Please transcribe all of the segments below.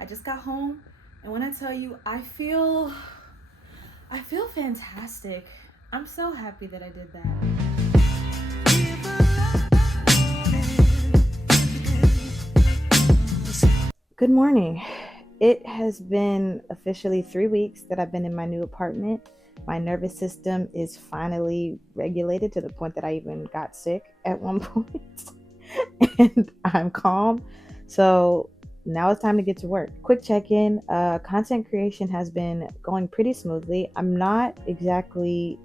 I just got home, and when I tell you, I feel fantastic. I'm so happy that I did that. Good morning. It has been officially 3 weeks that I've been in my new apartment. My nervous system is finally regulated to the point that I even got sick at one point, and I'm calm. So now it's time to get to work. Quick check in. Content creation has been going pretty smoothly. I'm not exactly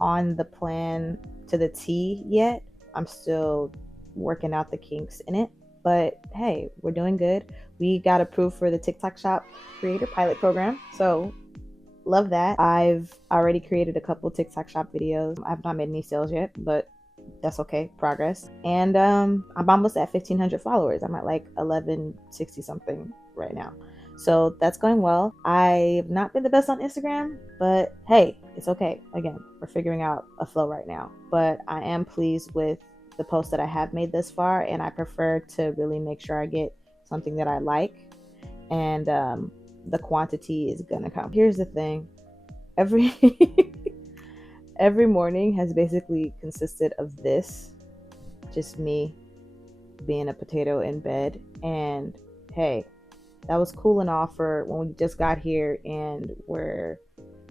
on the plan to the T yet. I'm still working out the kinks in it. But hey, we're doing good. We got approved for the TikTok Shop Creator Pilot Program. So love that. I've already created a couple TikTok Shop videos. I've not made any sales yet, but that's okay. Progress. And I'm almost at 1,500 followers. I'm at like 1160 something right now. So that's going well. I've not been the best on Instagram, but hey, it's okay. Again, we're figuring out a flow right now. But I am pleased with the posts that I have made thus far, and I prefer to really make sure I get something that I like, and the quantity is gonna come. Here's the thing: every every morning has basically consisted of this, just me being a potato in bed. And hey, that was cool and all for when we just got here and we're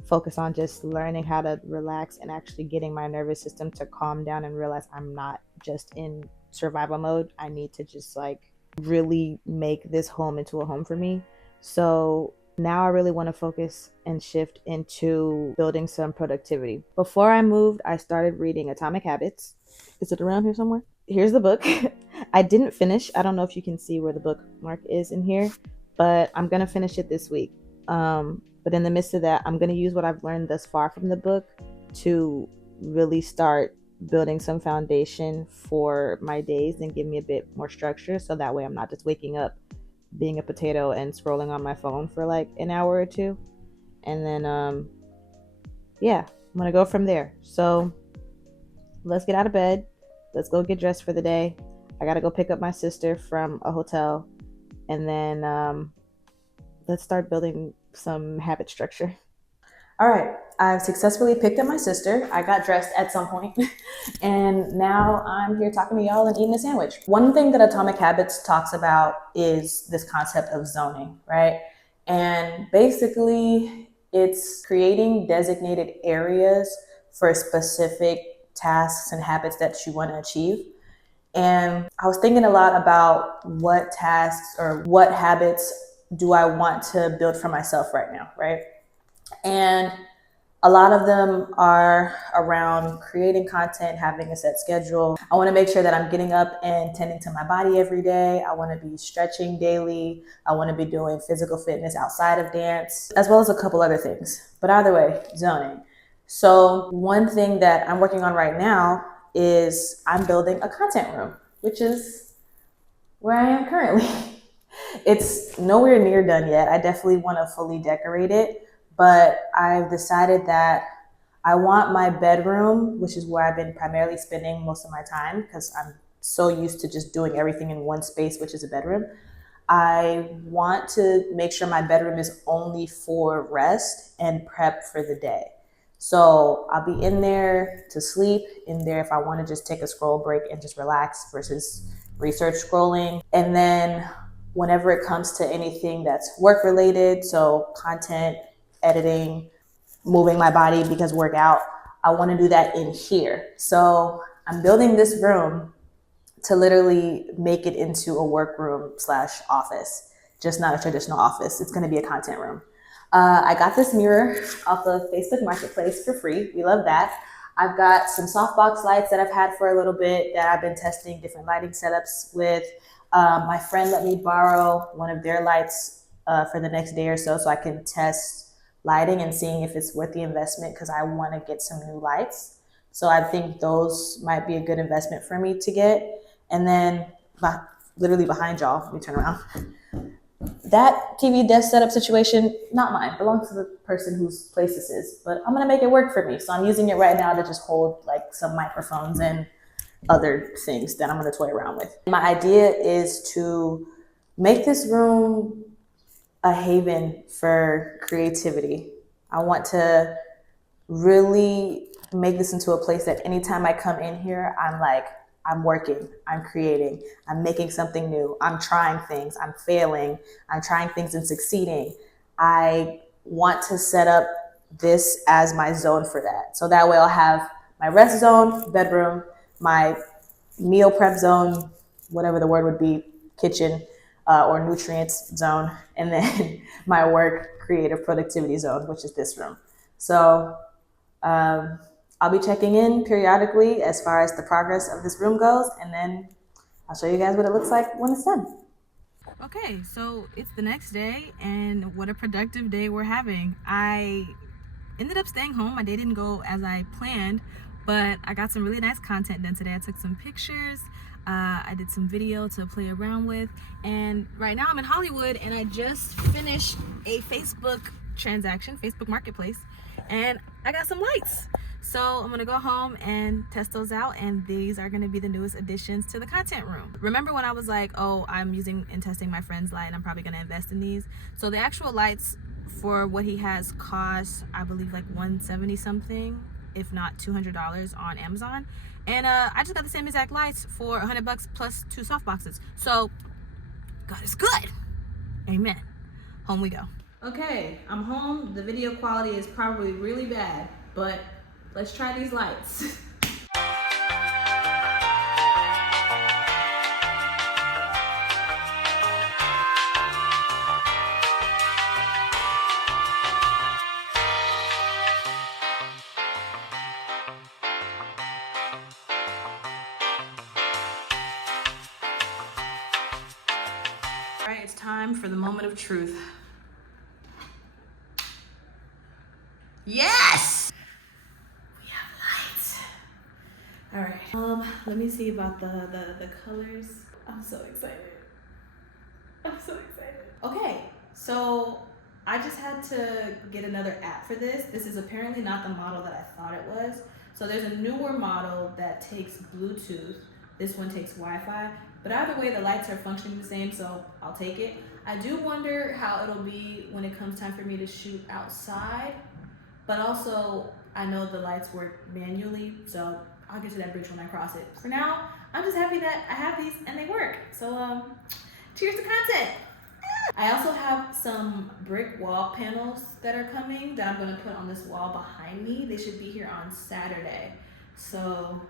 focused on just learning how to relax and actually getting my nervous system to calm down and realize I'm not just in survival mode. I need to just like really make this home into a home for me. So now I really want to focus and shift into building some productivity. Before I moved, I started reading Atomic Habits. Is it around here somewhere? Here's the book. I didn't finish. I don't know if you can see where the bookmark is in here, but I'm going to finish it this week. But in the midst of that, I'm going to use what I've learned thus far from the book to really start building some foundation for my days and give me a bit more structure. So that way I'm not just waking up being a potato and scrolling on my phone for like an hour or two. And then, yeah, I'm going to go from there. So let's get out of bed. Let's go get dressed for the day. I got to go pick up my sister from a hotel. And then let's start building some habit structure. All right, I've successfully picked up my sister. I got dressed at some point, and now I'm here talking to y'all and eating a sandwich. One thing that Atomic Habits talks about is this concept of zoning, right? And basically, it's creating designated areas for specific tasks and habits that you want to achieve. And I was thinking a lot about what tasks or what habits do I want to build for myself right now, right? And a lot of them are around creating content, having a set schedule. I want to make sure that I'm getting up and tending to my body every day. I want to be stretching daily. I want to be doing physical fitness outside of dance, as well as a couple other things. But either way, zoning. So one thing that I'm working on right now is I'm building a content room, which is where I am currently. It's nowhere near done yet. I definitely want to fully decorate it, but I've decided that I want my bedroom, which is where I've been primarily spending most of my time because I'm so used to just doing everything in one space, which is a bedroom. I want to make sure my bedroom is only for rest and prep for the day. So I'll be in there to sleep, in there if I want to just take a scroll break and just relax versus research scrolling. And then whenever it comes to anything that's work related, so content, editing, moving my body because workout, I want to do that in here. So I'm building this room to literally make it into a workroom slash office, just not a traditional office. It's going to be a content room. I got this mirror off of Facebook Marketplace for free. We love that. I've got some softbox lights that I've had for a little bit that I've been testing different lighting setups with. My friend let me borrow one of their lights for the next day or so I can test lighting and seeing if it's worth the investment because I want to get some new lights. So I think those might be a good investment for me to get. And then literally behind y'all, let me turn around. That TV desk setup situation, not mine, belongs to the person whose place this is, but I'm gonna make it work for me. So I'm using it right now to just hold like some microphones and other things that I'm gonna toy around with. My idea is to make this room a haven for creativity. I want to really make this into a place that anytime I come in here, I'm like, I'm working, I'm creating, I'm making something new, I'm trying things, I'm failing, I'm trying things and succeeding. I want to set up this as my zone for that. So that way I'll have my rest zone, bedroom, my meal prep zone, whatever the word would be, kitchen or nutrients zone, and then my work, creative productivity zone, which is this room. So um, I'll be checking in periodically as far as the progress of this room goes, and then I'll show you guys what it looks like when it's done. Okay, so it's the next day, and what a productive day we're having. I ended up staying home. My day didn't go as I planned, but I got some really nice content done today. I took some pictures, I did some video to play around with, and right now I'm in Hollywood, and I just finished a Facebook transaction, Facebook Marketplace, and I got some lights. So I'm gonna go home and test those out, and these are gonna be the newest additions to the content room. Remember when I was like, oh, I'm using and testing my friend's light and I'm probably gonna invest in these? So the actual lights for what he has cost, I believe, like $170 something, if not $200 on Amazon. And I just got the same exact lights for $100 plus 2 soft boxes. So God is good. Amen. Home we go. Okay, I'm home. The video quality is probably really bad, but let's try these lights. All right, it's time for the moment of truth. Yes! We have lights. All right. Let me see about the colors. I'm so excited. I'm so excited. Okay, so I just had to get another app for this. This is apparently not the model that I thought it was. So there's a newer model that takes Bluetooth. This one takes Wi-Fi. But either way, the lights are functioning the same, so I'll take it. I do wonder how it'll be when it comes time for me to shoot outside. But also, I know the lights work manually, so I'll get to that bridge when I cross it. For now, I'm just happy that I have these and they work. So cheers to content. I also have some brick wall panels that are coming that I'm gonna put on this wall behind me. They should be here on Saturday. So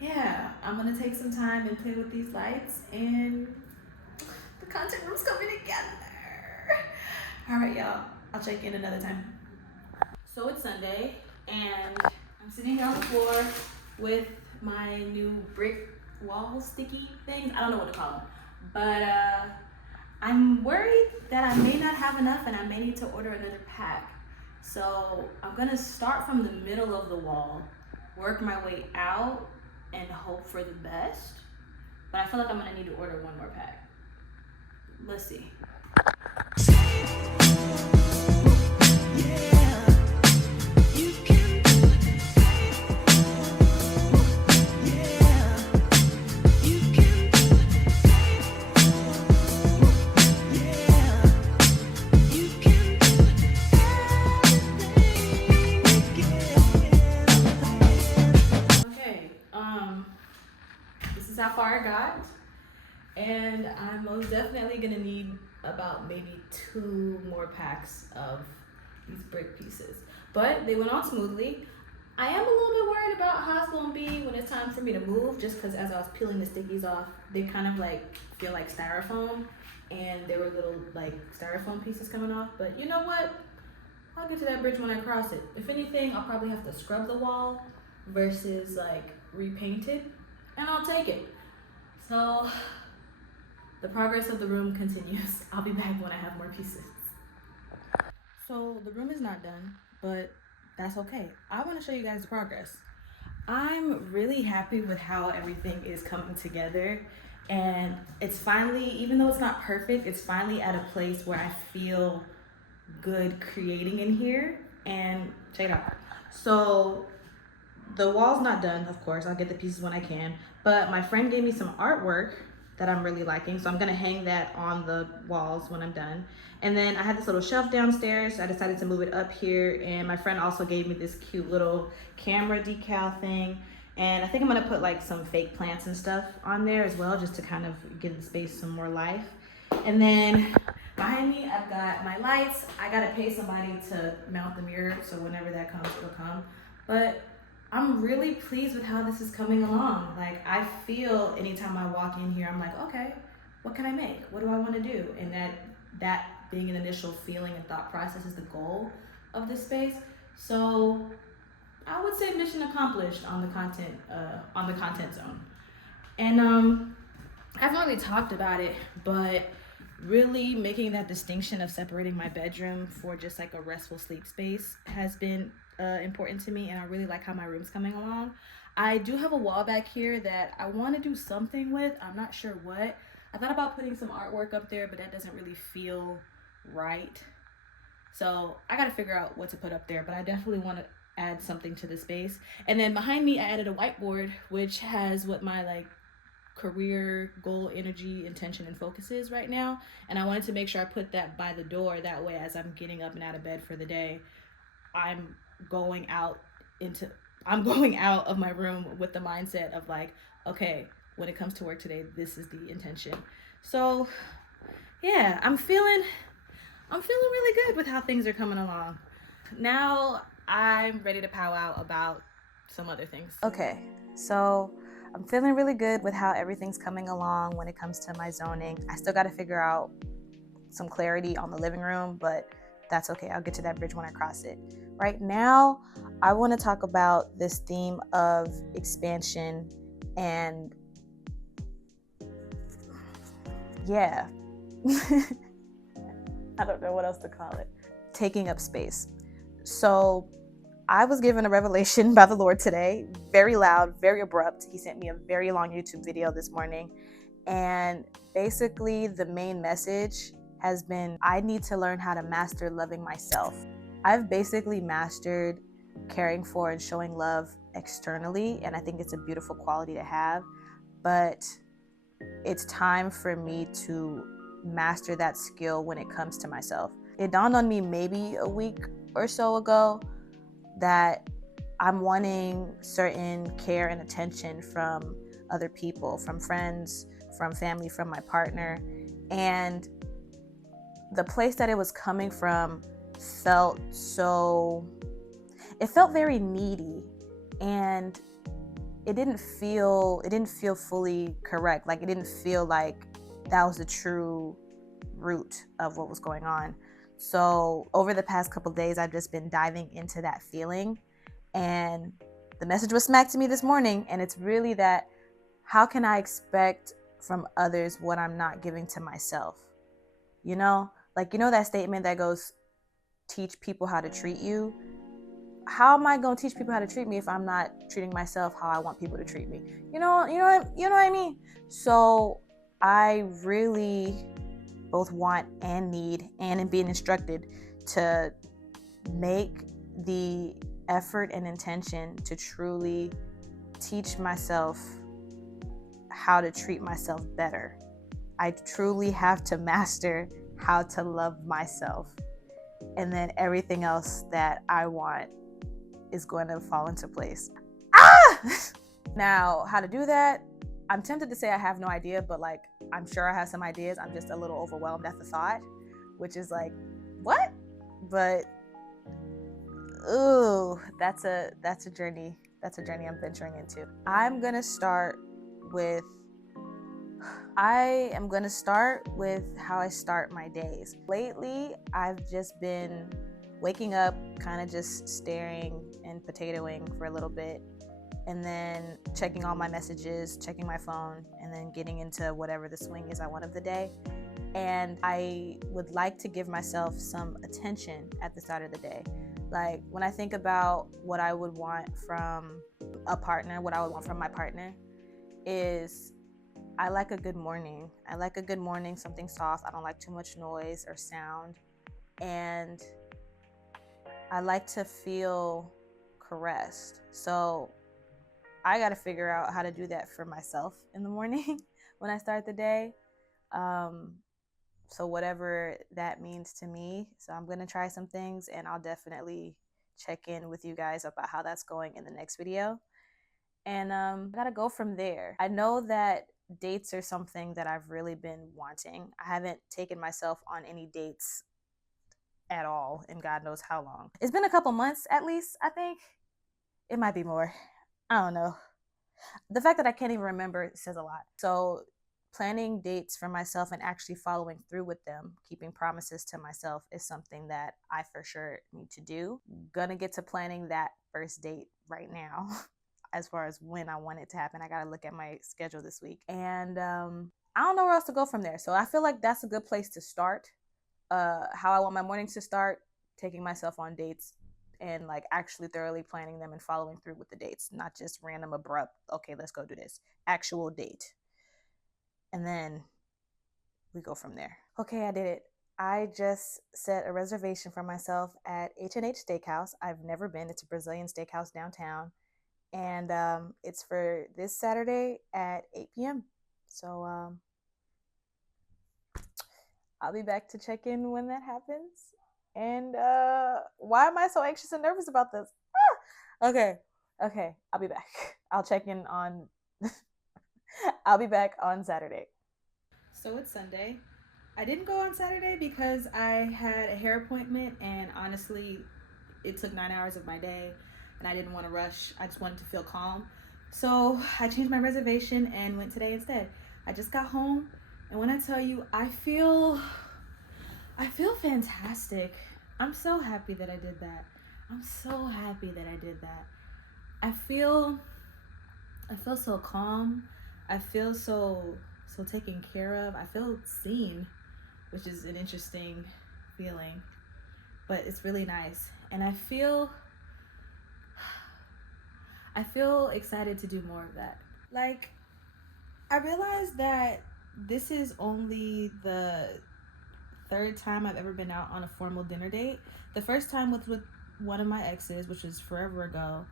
yeah, I'm gonna take some time and play with these lights, and the content room's coming together. All right, y'all, I'll check in another time. So it's Sunday, and I'm sitting here on the floor with my new brick wall sticky things. I don't know what to call them, but I'm worried that I may not have enough and I may need to order another pack. So I'm gonna start from the middle of the wall, work my way out, and hope for the best. But I feel like I'm gonna need to order one more pack. Let's see. How far I got, and I'm most definitely gonna need about maybe 2 more packs of these brick pieces, but they went on smoothly. I am a little bit worried about how it's gonna be when it's time for me to move, just because as I was peeling the stickies off, they kind of like feel like styrofoam, and there were little like styrofoam pieces coming off. But you know what, I'll get to that bridge when I cross it. If anything, I'll probably have to scrub the wall versus like repaint it, and I'll take it. So the progress of the room continues. I'll be back when I have more pieces. So the room is not done, but that's okay. I want to show you guys the progress. I'm really happy with how everything is coming together, and it's finally, even though it's not perfect, it's finally at a place where I feel good creating in here. And check it out. So the wall's not done, of course. I'll get the pieces when I can. But my friend gave me some artwork that I'm really liking. So I'm gonna hang that on the walls when I'm done. And then I had this little shelf downstairs. I decided to move it up here, and my friend also gave me this cute little camera decal thing. And I think I'm gonna put like some fake plants and stuff on there as well, just to kind of give the space some more life. And then behind me, I've got my lights. I gotta pay somebody to mount the mirror, so whenever that comes, it'll come. But I'm really pleased with how this is coming along. Like, I feel anytime I walk in here, I'm like, okay, what can I make? What do I want to do? And that being an initial feeling and thought process is the goal of this space. So I would say mission accomplished on the content zone. And I haven't really talked about it, but really making that distinction of separating my bedroom for just like a restful sleep space has been important to me, and I really like how my room's coming along. I do have a wall back here that I want to do something with. I'm not sure what. I thought about putting some artwork up there, but that doesn't really feel right. So I got to figure out what to put up there, but I definitely want to add something to the space. And then behind me, I added a whiteboard, which has what my like career goal, energy, intention, and focus is right now. And I wanted to make sure I put that by the door. That way, as I'm getting up and out of bed for the day, I'm going out into I'm going out of my room with the mindset of like, okay, when it comes to work today, this is the intention. So yeah, I'm feeling really good with how things are coming along. Now I'm ready to pow out about some other things. Okay, so I'm feeling really good with how everything's coming along when it comes to my zoning. I still got to figure out some clarity on the living room, but that's okay. I'll get to that bridge when I cross it. Right now, I want to talk about this theme of expansion and yeah. I don't know what else to call it. Taking up space. So I was given a revelation by the Lord today, very loud, very abrupt. He sent me a very long YouTube video this morning. And basically the main message has been, I need to learn how to master loving myself. I've basically mastered caring for and showing love externally, and I think it's a beautiful quality to have. But it's time for me to master that skill when it comes to myself. It dawned on me maybe a week or so ago that I'm wanting certain care and attention from other people, from friends, from family, from my partner. And the place that it was coming from felt very needy, and it didn't feel fully correct. Like, it didn't feel like that was the true root of what was going on. So over the past couple of days, I've just been diving into that feeling, and the message was smacked to me this morning. And it's really that, how can I expect from others what I'm not giving to myself? You know, like, you know that statement that goes, teach people how to treat you. How am I going to teach people how to treat me if I'm not treating myself how I want people to treat me? You know what I mean? So I really both want and need, and am being instructed to make the effort and intention to truly teach myself how to treat myself better. I truly have to master how to love myself, and then everything else that I want is going to fall into place. Now, how to do that? I'm tempted to say I have no idea, but like, I'm sure I have some ideas. I'm just a little overwhelmed at the thought, which is like, what? But ooh, that's a journey. That's a journey I'm venturing into. I am gonna start with how I start my days. Lately, I've just been waking up, kind of just staring and potatoing for a little bit, and then checking all my messages, checking my phone, and then getting into whatever the swing is I want of the day. And I would like to give myself some attention at the start of the day. Like, when I think about what I would want from a partner, what I would want from my partner is, I like a good morning. I like a good morning, something soft. I don't like too much noise or sound. And I like to feel caressed. So I got to figure out how to do that for myself in the morning when I start the day. So whatever that means to me. So I'm going to try some things, and I'll definitely check in with you guys about how that's going in the next video. And I got to go from there. I know that dates are something that I've really been wanting. I haven't taken myself on any dates at all in God knows how long. It's been a couple months at least, I think. It might be more. I don't know. The fact that I can't even remember says a lot. So planning dates for myself and actually following through with them, keeping promises to myself, is something that I for sure need to do. Gonna get to planning that first date right now. As far as when I want it to happen, I gotta look at my schedule this week. And I don't know where else to go from there. So I feel like that's a good place to start. How I want my mornings to start, taking myself on dates, and like actually thoroughly planning them and following through with the dates, not just random abrupt, okay, let's go do this. Actual date. And then we go from there. Okay, I did it. I just set a reservation for myself at H&H Steakhouse. I've never been. It's a Brazilian steakhouse downtown. And it's for this Saturday at 8 p.m. So I'll be back to check in when that happens. And why am I so anxious and nervous about this? Okay, I'll be back. I'll check in on. I'll be back on Saturday. So it's Sunday. I didn't go on Saturday because I had a hair appointment, and honestly, it took 9 hours of my day, and I didn't want to rush. I just wanted to feel calm. So I changed my reservation and went today instead. I just got home, and when I tell you, I feel fantastic. I'm so happy that I did that. I'm so happy that I did that. I feel so calm. I feel so taken care of. I feel seen, which is an interesting feeling, but it's really nice. And I feel excited to do more of that. Like, I realized that this is only the third time I've ever been out on a formal dinner date. The first time was with one of my exes, which was forever ago.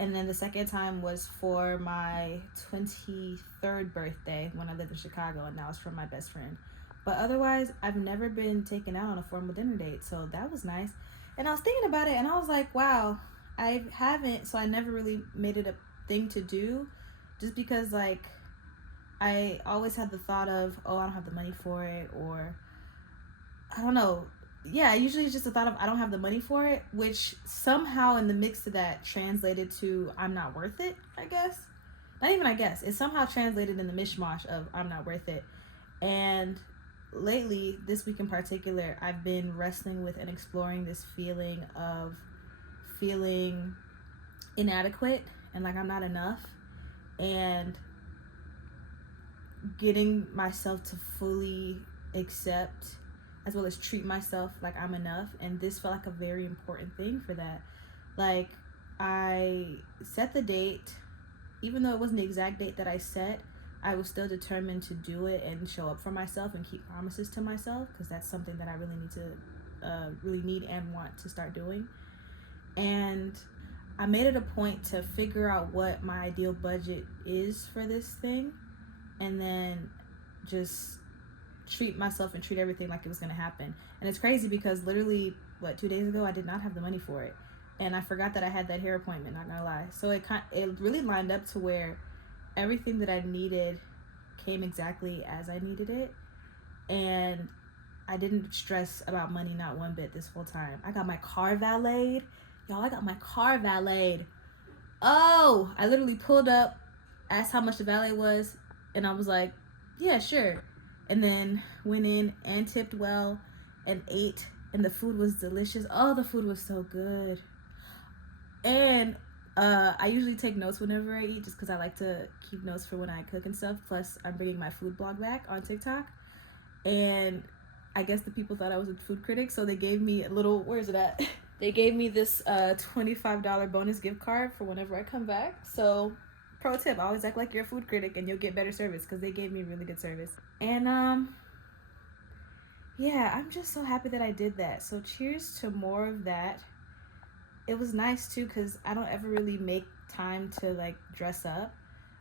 And then the second time was for my 23rd birthday when I lived in Chicago, and that was from my best friend. But otherwise, I've never been taken out on a formal dinner date, so that was nice. And I was thinking about it, and I was like, wow, I haven't, so I never really made it a thing to do, just because, like, I always had the thought of, oh, I don't have the money for it, or I don't know. Yeah, usually it's just the thought of I don't have the money for it, which somehow in the mix of that translated to I'm not worth it, I guess. Not even I guess. It somehow translated in the mishmash of I'm not worth it. And lately, this week in particular, I've been wrestling with and exploring this feeling of feeling inadequate and like I'm not enough, and getting myself to fully accept as well as treat myself like I'm enough. And this felt like a very important thing for that. Like, I set the date, even though it wasn't the exact date that I set, I was still determined to do it and show up for myself and keep promises to myself, because that's something that I really need and want to start doing. And I made it a point to figure out what my ideal budget is for this thing, and then just treat myself and treat everything like it was going to happen. And it's crazy because literally 2 days ago I did not have the money for it, and I forgot that I had that hair appointment, not gonna lie. So it really lined up to where everything that I needed came exactly as I needed it, and I didn't stress about money not one bit this whole time. I got my car valeted. Y'all, I got my car valeted. Oh, I literally pulled up, asked how much the valet was, and I was like, yeah, sure. And then went in and tipped well and ate, and the food was delicious. Oh, the food was so good. And I usually take notes whenever I eat, just because I like to keep notes for when I cook and stuff. Plus, I'm bringing my food blog back on TikTok. And I guess the people thought I was a food critic, so they gave me a little, where is it at? They gave me this $25 bonus gift card for whenever I come back. So, pro tip, always act like you're a food critic and you'll get better service, because they gave me really good service. And yeah, I'm just so happy that I did that. So cheers to more of that. It was nice too, because I don't ever really make time to like dress up.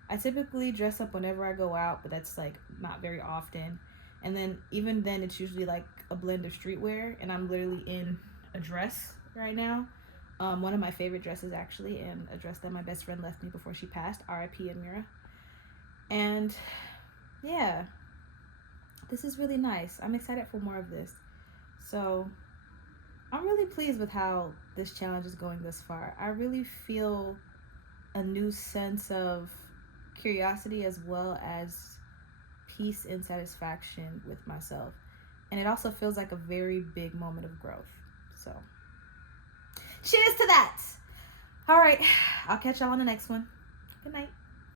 I typically dress up whenever I go out, but that's like not very often. And then even then, it's usually like a blend of streetwear, and I'm literally in a dress right now. One of my favorite dresses actually, and a dress that my best friend left me before she passed. R.I.P. Amira. And yeah, this is really nice. I'm excited for more of this. So I'm really pleased with how this challenge is going thus far. I really feel a new sense of curiosity as well as peace and satisfaction with myself. And it also feels like a very big moment of growth. So, cheers to that! All right, I'll catch y'all on the next one. Good night.